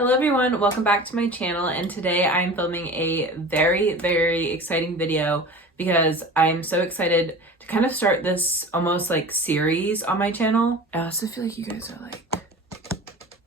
Hello everyone, welcome back to my channel, and today I'm filming a very exciting video because I'm so excited to kind of start this almost like series on my channel. I also feel like you guys are like,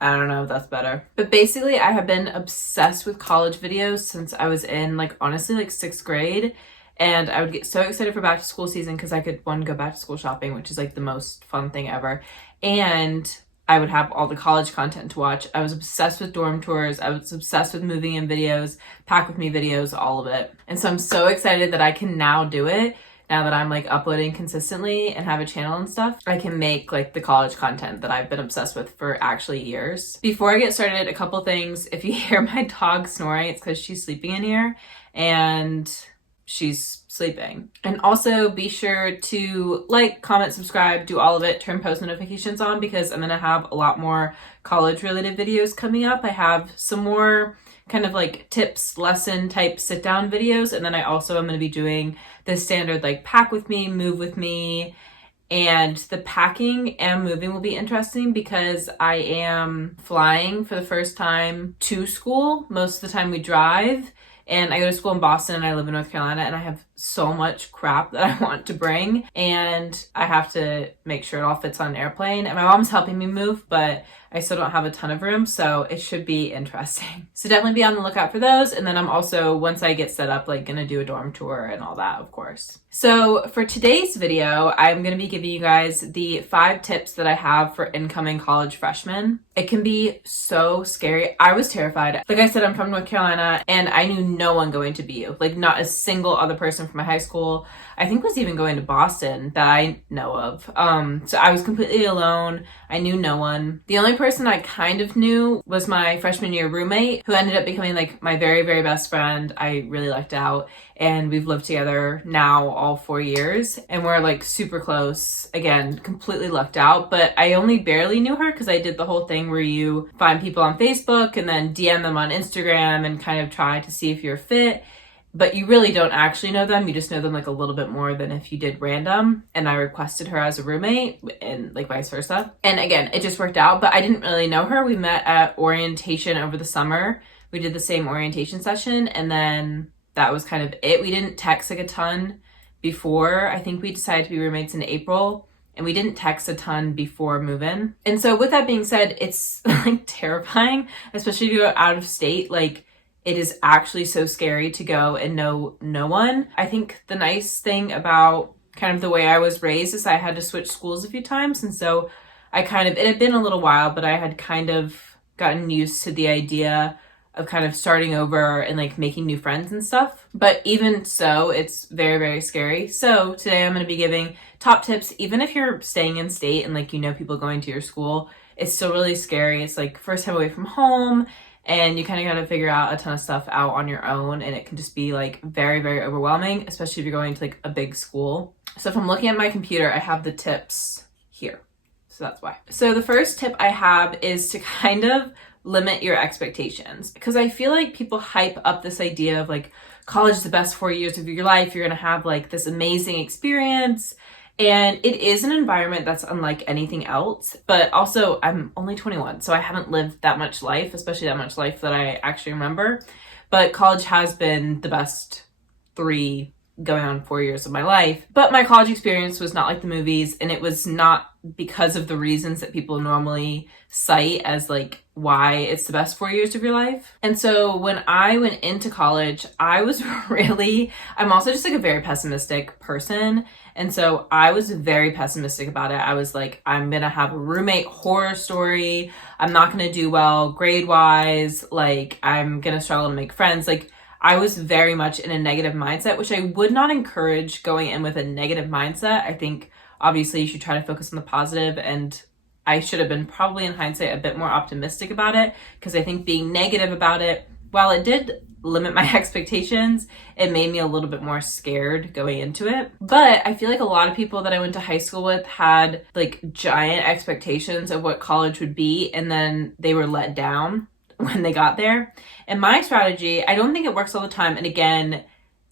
I don't know if that's better. But basically I have been obsessed with college videos since I was in honestly 6th grade. And I would get so excited for back to school season because I could, one, go back to school shopping, which is the most fun thing ever. And I would have all the college content to watch. I was obsessed with dorm tours. I was obsessed with moving in videos, pack with me videos, all of it. And so I'm so excited that I can now do it. Now that I'm uploading consistently and have a channel and stuff, I can make the college content that I've been obsessed with for actually years. Before I get started, a couple things. If you hear my dog snoring, it's because she's sleeping in here and she's sleeping. And also be sure to comment, subscribe, do all of it, turn post notifications on because I'm gonna have a lot more college related videos coming up. I have some more kind of tips, lesson type sit down videos, and then I also am going to be doing the standard pack with me, move with me, and the packing and moving will be interesting because I am flying for the first time to school. Most of the time we drive, and I go to school in Boston and I live in North Carolina, and I have so much crap that I want to bring, and I have to make sure it all fits on an airplane. And my mom's helping me move, but I still don't have a ton of room, so it should be interesting. So definitely be on the lookout for those. And then I'm also, once I get set up, gonna do a dorm tour and all that, of course. So for today's video, I'm gonna be giving you guys the 5 tips that I have for incoming college freshmen. It can be so scary. I was terrified. Like I said, I'm from North Carolina and I knew no one going to BU. Not a single other person from my high school, I think, was even going to Boston that I know of. So I was completely alone. I knew no one. The only person I kind of knew was my freshman year roommate, who ended up becoming my very best friend. I really lucked out, and we've lived together now all 4 years, and we're super close. Again, completely lucked out, but I only barely knew her because I did the whole thing where you find people on Facebook and then DM them on Instagram and kind of try to see if you're fit. But you really don't actually know them. You just know them a little bit more than if you did random. And I requested her as a roommate and vice versa. And again, it just worked out, but I didn't really know her. We met at orientation over the summer. We did the same orientation session, and then that was kind of it. We didn't text a ton before. I think we decided to be roommates in April, and we didn't text a ton before move-in. And so with that being said, it's terrifying, especially if you go out of state. It is actually so scary to go and know no one. I think the nice thing about kind of the way I was raised is I had to switch schools a few times. And so it had been a little while, but I had kind of gotten used to the idea of kind of starting over and making new friends and stuff. But even so, it's very scary. So today I'm going to be giving top tips. Even if you're staying in state and people going to your school, it's still really scary. It's first time away from home, and you kind of got to figure out a ton of stuff out on your own, and it can just be very overwhelming, especially if you're going to a big school. So if I'm looking at my computer, I have the tips here. So that's why. So the first tip I have is to kind of limit your expectations, because I feel people hype up this idea of college is the best 4 years of your life. You're going to have this amazing experience. And it is an environment that's unlike anything else, but also I'm only 21, so I haven't lived that much life, especially that much life that I actually remember. But college has been the best 3 going on 4 years of my life. But my college experience was not like the movies, and it was not because of the reasons that people normally cite as why it's the best 4 years of your life. And so when I went into college, I was I'm also just a very pessimistic person. And so I was very pessimistic about it. I was I'm gonna have a roommate horror story. I'm not gonna do well grade wise. I'm gonna struggle to make friends. I was very much in a negative mindset, which I would not encourage going in with a negative mindset. I think obviously you should try to focus on the positive, and I should have been probably in hindsight a bit more optimistic about it, because I think being negative about it, while it did limit my expectations, it made me a little bit more scared going into it. But I feel a lot of people that I went to high school with had giant expectations of what college would be, and then they were let down when they got there. And my strategy, I don't think it works all the time. And again,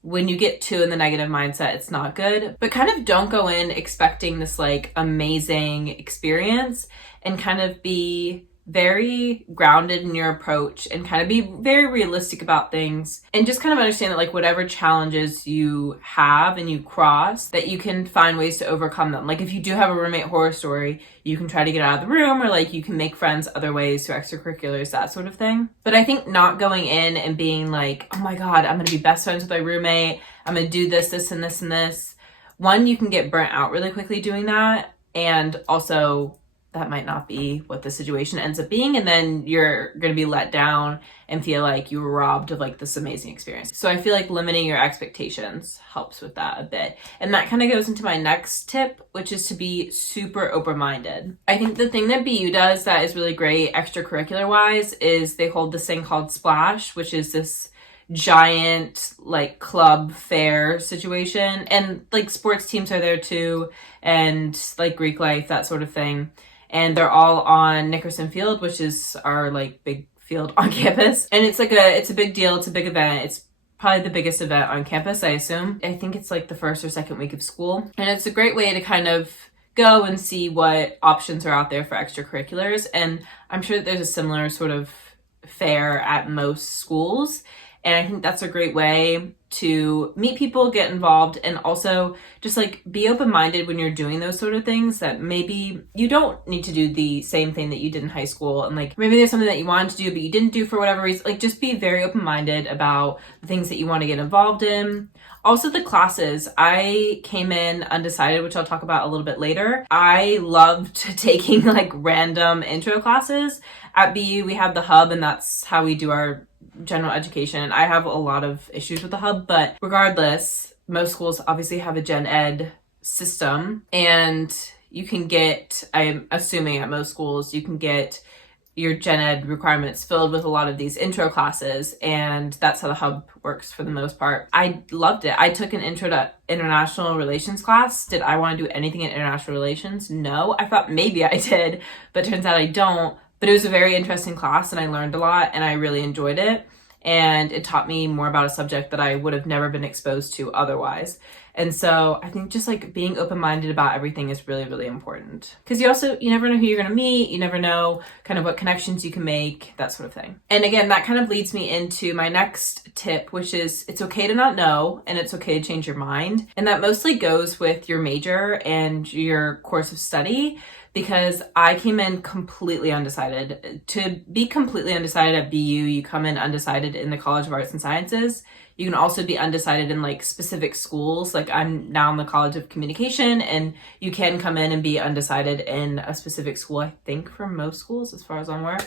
when you get too in the negative mindset, it's not good. But kind of don't go in expecting this amazing experience, and kind of be very grounded in your approach and kind of be very realistic about things, and just kind of understand that like whatever challenges you have and you cross, that you can find ways to overcome them. Like if you do have a roommate horror story, you can try to get out of the room, or like you can make friends other ways through extracurriculars, that sort of thing. But I think not going in and being like, oh my God, I'm gonna be best friends with my roommate, I'm gonna do this, this, and this, and this. One, you can get burnt out really quickly doing that. And also that might not be what the situation ends up being. And then you're going to be let down and feel like you were robbed of like this amazing experience. So I feel like limiting your expectations helps with that a bit. And that kind of goes into my next tip, which is to be super open-minded. I think the thing that BU does that is really great extracurricular wise is they hold this thing called Splash, which is this giant like club fair situation, and like sports teams are there too, and like Greek life, that sort of thing. And they're all on Nickerson Field, which is our like big field on campus. And it's a big deal. It's a big event. It's probably the biggest event on campus, I assume. I think it's like the first or second week of school. And it's a great way to kind of go and see what options are out there for extracurriculars. And I'm sure that there's a similar sort of fair at most schools. And I think that's a great way to meet people, get involved, and also just like be open-minded when you're doing those sort of things, that maybe you don't need to do the same thing that you did in high school. And like maybe there's something that you wanted to do, but you didn't do for whatever reason. Like just be very open-minded about the things that you want to get involved in. Also the classes, I came in undecided, which I'll talk about a little bit later. I loved taking like random intro classes. At BU, we have the hub, and that's how we do our general education. I have a lot of issues with the hub, but regardless, most schools obviously have a gen ed system, and you can get, I'm assuming at most schools, you can get your gen ed requirements filled with a lot of these intro classes, and that's how the hub works for the most part. I loved it. I took an intro to international relations class. Did I want to do anything in international relations? No. I thought maybe I did, but turns out I don't. But it was a very interesting class, and I learned a lot, and I really enjoyed it. And it taught me more about a subject that I would have never been exposed to otherwise. And so I think just like being open-minded about everything is really, really important. Because you never know who you're going to meet. You never know kind of what connections you can make, that sort of thing. And again, that kind of leads me into my next tip, which is it's okay to not know, and it's okay to change your mind. And that mostly goes with your major and your course of study, because I came in completely undecided. To be completely undecided at BU, you come in undecided in the College of Arts and Sciences. You can also be undecided in like specific schools. Like I'm now in the College of Communication, and you can come in and be undecided in a specific school, I think for most schools, as far as I'm aware.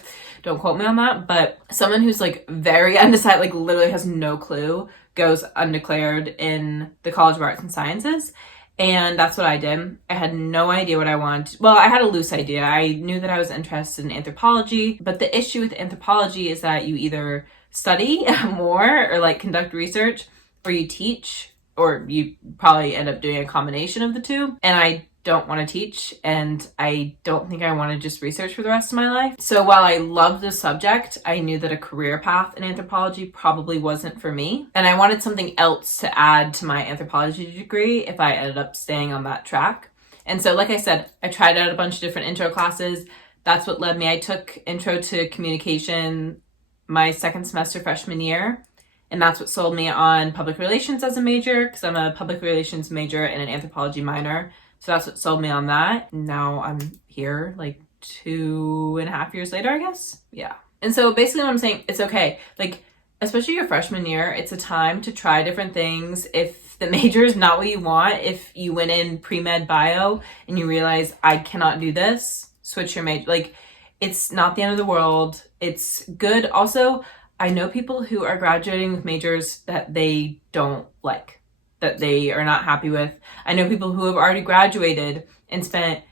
Don't quote me on that. But someone who's like very undecided, like literally has no clue, goes undeclared in the College of Arts and Sciences. And that's what I did. I had no idea what I wanted. Well, I had a loose idea. I knew that I was interested in anthropology, but the issue with anthropology is that you either study more or like conduct research, or you teach, or you probably end up doing a combination of the two. And I don't want to teach, and I don't think I want to just research for the rest of my life. So while I loved the subject, I knew that a career path in anthropology probably wasn't for me. And I wanted something else to add to my anthropology degree if I ended up staying on that track. And so, like I said, I tried out a bunch of different intro classes. That's what led me. I took Intro to Communication my second semester freshman year. And that's what sold me on public relations as a major, because I'm a public relations major and an anthropology minor. So that's what sold me on that. Now I'm here like 2.5 years later, I guess. Yeah. And so basically what I'm saying, it's okay. Like, especially your freshman year, it's a time to try different things. If the major is not what you want, if you went in pre-med bio and you realize I cannot do this, switch your major. Like, it's not the end of the world. It's good. Also, I know people who are graduating with majors that they don't like, that they are not happy with. I know people who have already graduated and spent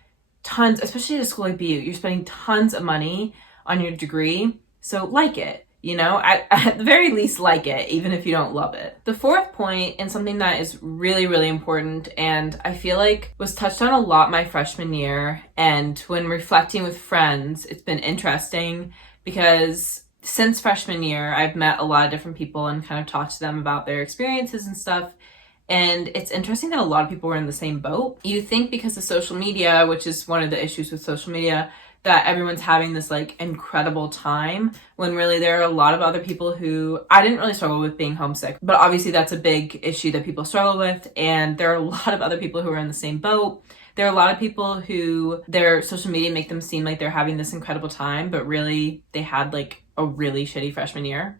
tons, especially at a school like BU, you're spending tons of money on your degree. So like it, at the very least like it, even if you don't love it. The fourth point, and something that is really, really important, and I feel like was touched on a lot my freshman year, and when reflecting with friends, it's been interesting because since freshman year, I've met a lot of different people and kind of talked to them about their experiences and stuff. And it's interesting that a lot of people were in the same boat. You think because of social media, which is one of the issues with social media, that everyone's having this like incredible time, when really there are a lot of other people who, I didn't really struggle with being homesick, but obviously that's a big issue that people struggle with, and there are a lot of other people who are in the same boat. There are a lot of people who their social media make them seem like they're having this incredible time, but really they had like a really shitty freshman year.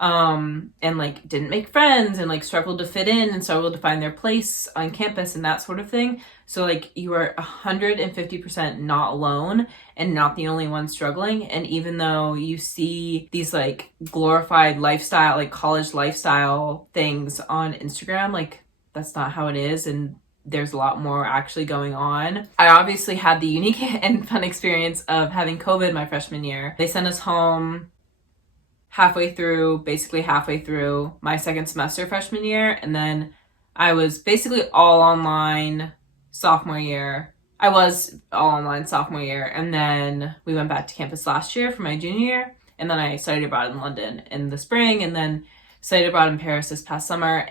And like didn't make friends and like struggled to fit in and struggled to find their place on campus and that sort of thing. So like you are 150% not alone and not the only one struggling. And even though you see these like glorified lifestyle, like college lifestyle things on Instagram, like that's not how it is. And there's a lot more actually going on. I obviously had the unique and fun experience of having COVID my freshman year. They sent us home basically halfway through my second semester freshman year, and then I was basically all online sophomore year. And then we went back to campus last year for my junior year, and then I studied abroad in London in the spring, and then studied abroad in Paris this summer.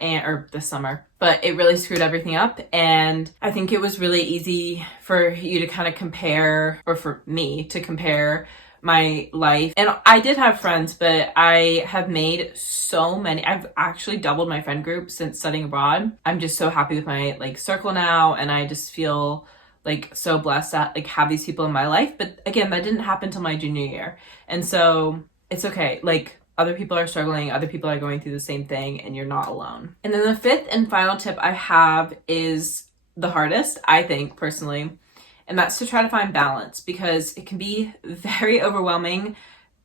But it really screwed everything up, and I think it was really easy for you to kind of compare, or for me to compare my life. And I did have friends, but I have made so many. I've actually doubled my friend group since studying abroad. I'm just so happy with my like circle now, and I just feel like so blessed to like have these people in my life. But again, that didn't happen till my junior year, and so it's okay. Like other people are struggling, other people are going through the same thing, and you're not alone. And then the fifth and final tip I have is the hardest, I think, personally. And that's to try to find balance, because it can be very overwhelming.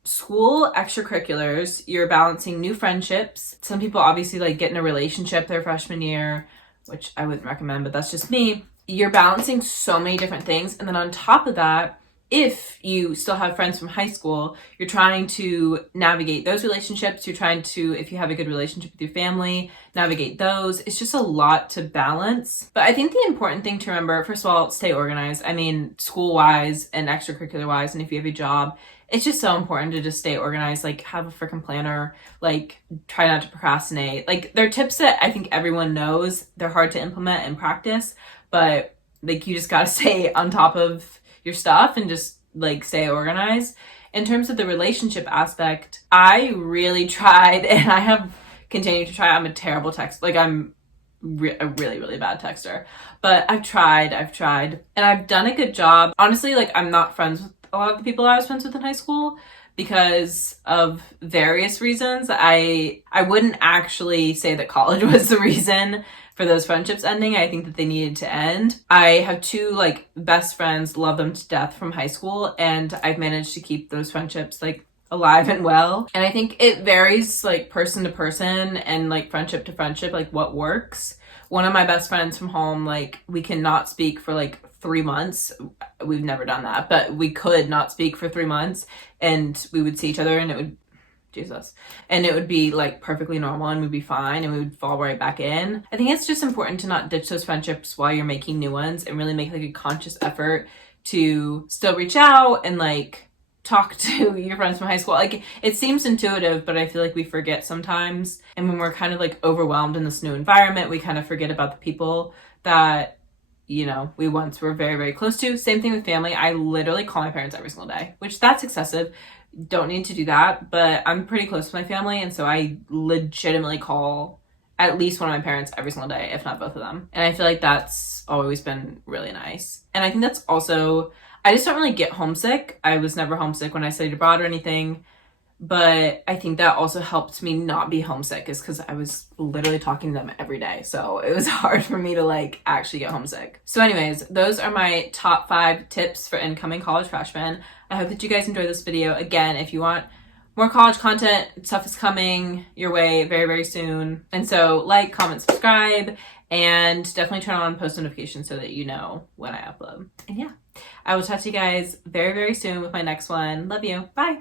School extracurriculars, you're balancing new friendships. Some people obviously like get in a relationship their freshman year, which I wouldn't recommend, but that's just me. You're balancing so many different things. And then on top of that, if you still have friends from high school, you're trying to navigate those relationships. You're trying to, if you have a good relationship with your family, navigate those. It's just a lot to balance. But I think the important thing to remember, first of all, stay organized. I mean, school-wise and extracurricular-wise, and if you have a job, it's just so important to just stay organized. Like, have a freaking planner. Like, try not to procrastinate. Like, they're tips that I think everyone knows. They're hard to implement and practice, but like, you just gotta stay on top of your stuff and just like stay organized. In terms of the relationship aspect, I really tried, and I have continued to try. I'm a terrible text. Like, I'm a really, really bad texter, but I've tried, and I've done a good job. Honestly, like, I'm not friends with a lot of the people I was friends with in high school because of various reasons. I wouldn't actually say that college was the reason for those friendships ending. I think that they needed to end. I have two like best friends, love them to death from high school, and I've managed to keep those friendships like alive and well. And I think it varies like person to person and like friendship to friendship, like what works. One of my best friends from home, like we cannot speak for like 3 months. We've never done that, but we could not speak for 3 months, and we would see each other, and it would be like perfectly normal, and we'd be fine, and we would fall right back in. I think it's just important to not ditch those friendships while you're making new ones, and really make like a conscious effort to still reach out and like talk to your friends from high school. Like, it seems intuitive, but I feel like we forget sometimes. And when we're kind of like overwhelmed in this new environment, we kind of forget about the people that, you know, we once were very, very close to. Same thing with family. I literally call my parents every single day, which that's excessive. Don't need to do that, but I'm pretty close to my family, and so I legitimately call at least one of my parents every single day, if not both of them. And I feel like that's always been really nice. And I think that's also, I just don't really get homesick. I was never homesick when I studied abroad or anything, but I think that also helped me not be homesick, is because I was literally talking to them every day. So it was hard for me to like actually get homesick. So anyways, those are my top 5 tips for incoming college freshmen. I hope that you guys enjoyed this video. Again, if you want more college content, stuff is coming your way very, very soon. And so like, comment, subscribe, and definitely turn on post notifications so that you know when I upload. And yeah, I will talk to you guys very, very soon with my next one. Love you. Bye.